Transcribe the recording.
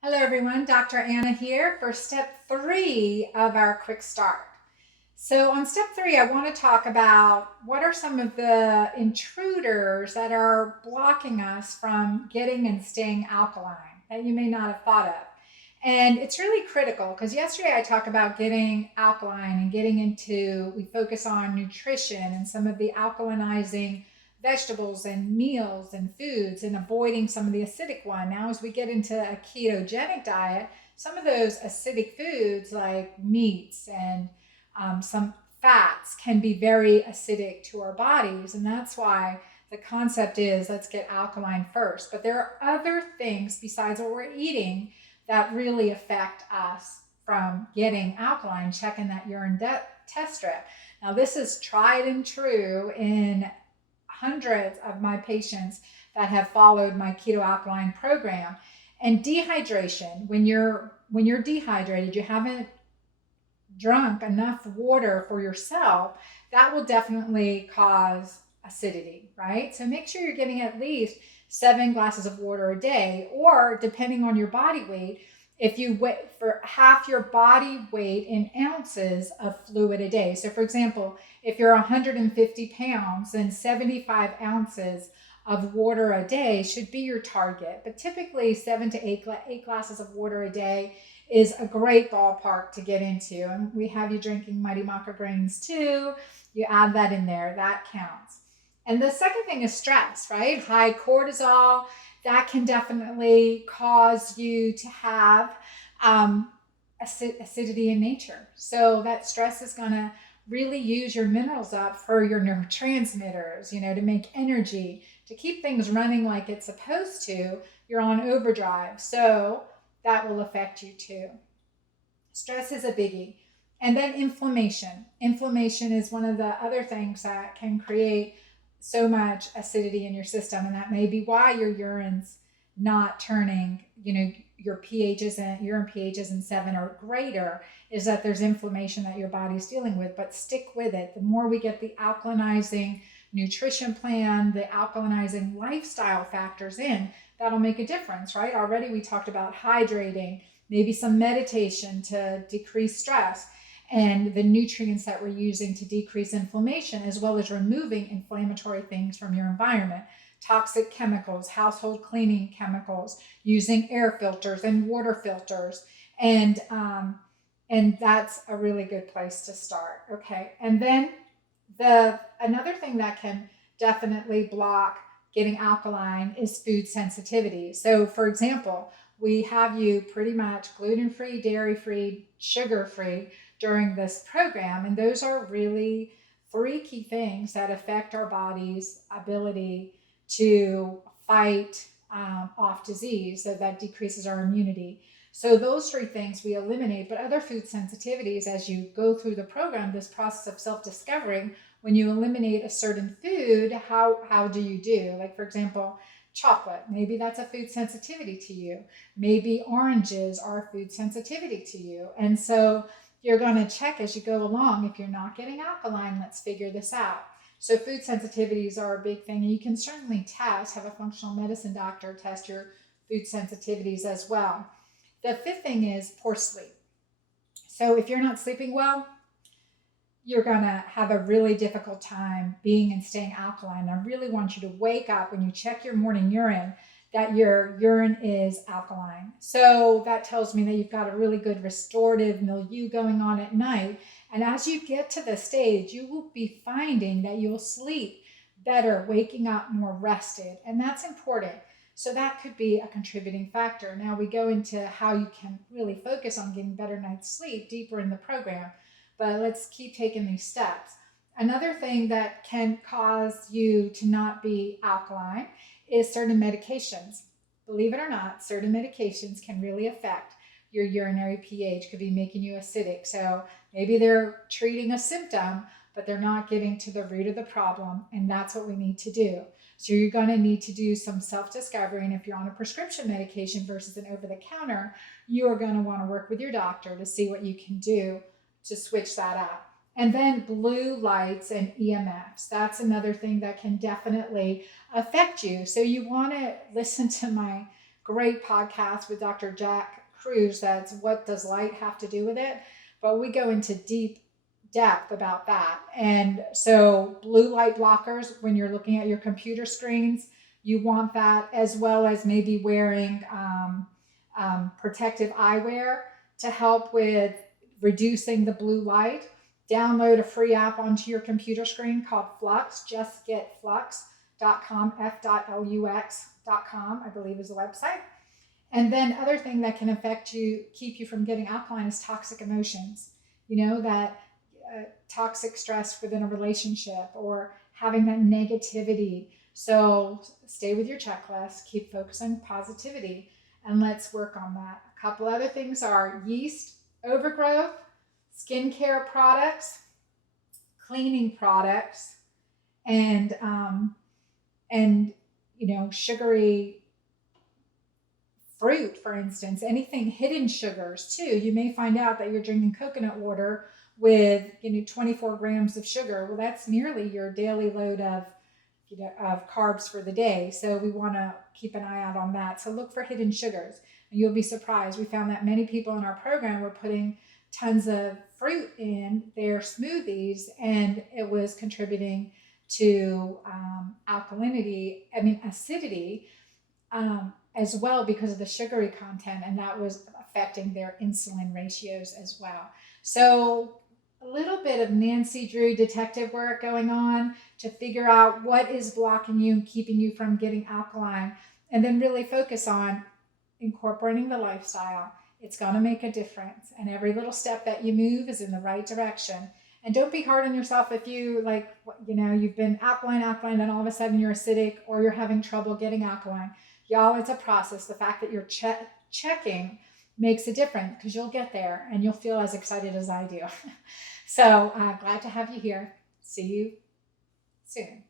Hello everyone, Dr. Anna here for step 3 of our quick start. So on step 3, I want to talk about what are some of the intruders that are blocking us from getting and staying alkaline that you may not have thought of. And it's really critical because yesterday I talked about getting alkaline and we focus on nutrition and some of the alkalinizing vegetables and meals and foods and avoiding some of the acidic one. Now, as we get into a ketogenic diet, some of those acidic foods like meats and some fats can be very acidic to our bodies. And that's why the concept is let's get alkaline first. But there are other things besides what we're eating that really affect us from getting alkaline, checking that urine test strip. Now, this is tried and true in hundreds of my patients that have followed my keto alkaline program. And dehydration, when you're dehydrated, you haven't drunk enough water for yourself, that will definitely cause acidity, right? So make sure you're getting at least 7 glasses of water a day, or depending on your body weight, if you wait for half your body weight in ounces of fluid a day. So for example, if you're 150 pounds, then 75 ounces of water a day should be your target. But typically 7 to 8 glasses of water a day is a great ballpark to get into. And we have you drinking Mighty Maca grains too. You add that in there, that counts. And the second thing is stress, right? High cortisol, that can definitely cause you to have acidity in nature. So that stress is going to really use your minerals up for your neurotransmitters, to make energy, to keep things running like it's supposed to. You're on overdrive. So that will affect you too. Stress is a biggie. And then inflammation. Inflammation is one of the other things that can create so much acidity in your system, and that may be why your urine's not turning, your pHs and urine pHs in 7 or greater, is that there's inflammation that your body's dealing with. But stick with it. The more we get the alkalinizing nutrition plan, the alkalinizing lifestyle factors in, that'll make a difference, right? Already we talked about hydrating, maybe some meditation to decrease stress, and the nutrients that we're using to decrease inflammation, as well as removing inflammatory things from your environment. Toxic chemicals, household cleaning chemicals, using air filters and water filters. And that's a really good place to start. Okay. And then another thing that can definitely block getting alkaline is food sensitivity. So for example, we have you pretty much gluten-free, dairy-free, sugar-free during this program. And those are really 3 key things that affect our body's ability to fight off disease. So that decreases our immunity. So those 3 things we eliminate, but other food sensitivities, as you go through the program, this process of self-discovering, when you eliminate a certain food, how do you do? Like for example, chocolate, maybe that's a food sensitivity to you. Maybe oranges are a food sensitivity to you. And so you're going to check as you go along. If you're not getting alkaline, let's figure this out. So food sensitivities are a big thing. And you can certainly have a functional medicine doctor test your food sensitivities as well. The 5th thing is poor sleep. So if you're not sleeping well, you're going to have a really difficult time being and staying alkaline. I really want you to wake up when you check your morning urine that your urine is alkaline. So that tells me that you've got a really good restorative milieu going on at night. And as you get to this stage, you will be finding that you'll sleep better, waking up more rested. And that's important. So that could be a contributing factor. Now we go into how you can really focus on getting better night's sleep deeper in the program. But let's keep taking these steps. Another thing that can cause you to not be alkaline is certain medications. Believe it or not, certain medications can really affect your urinary pH, could be making you acidic. So maybe they're treating a symptom, but they're not getting to the root of the problem, and that's what we need to do. So you're going to need to do some self-discovery, and if you're on a prescription medication versus an over-the-counter, you are going to want to work with your doctor to see what you can do to switch that out. And then blue lights and EMFs. That's another thing that can definitely affect you. So you want to listen to my great podcast with Dr. Jack Cruz that's What Does Light Have to Do with It? But we go into deep depth about that. And so blue light blockers, when you're looking at your computer screens, you want that, as well as maybe wearing protective eyewear to help with reducing the blue light. Download a free app onto your computer screen called Flux. Just get flux.com, f.lux.com, I believe is the website. And then other thing that can affect you, keep you from getting alkaline, is toxic emotions. That toxic stress within a relationship, or having that negativity. So stay with your checklist, keep focusing on positivity, and let's work on that. A couple other things are yeast overgrowth, skincare products, cleaning products, and sugary fruit, for instance, anything, hidden sugars too. You may find out that you're drinking coconut water with 24 grams of sugar. Well, that's nearly your daily load of carbs for the day. So we want to keep an eye out on that. So look for hidden sugars, and you'll be surprised. We found that many people in our program were putting tons of fruit in their smoothies, and it was contributing to acidity, as well, because of the sugary content, and that was affecting their insulin ratios as well. So a little bit of Nancy Drew detective work going on to figure out what is blocking you and keeping you from getting alkaline, and then really focus on incorporating the lifestyle. It's going to make a difference, and every little step that you move is in the right direction. And don't be hard on yourself if you you've been alkaline, and all of a sudden you're acidic, or you're having trouble getting alkaline. Y'all, it's a process. The fact that you're checking makes a difference, because you'll get there and you'll feel as excited as I do. So glad to have you here. See you soon.